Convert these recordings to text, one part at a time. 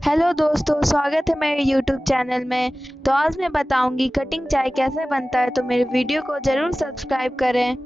Hello दोस्तों, स्वागत है मेरे यूट्यूब चैनल में। तो आज मैं बताऊंगी कटिंग चाय कैसे बनता है, तो मेरे वीडियो को ज़रूर सब्सक्राइब करें।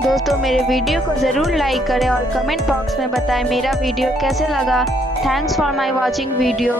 दोस्तों, मेरे वीडियो को ज़रूर लाइक करें और कमेंट बॉक्स में बताएं मेरा वीडियो कैसे लगा। Thanks for my watching video.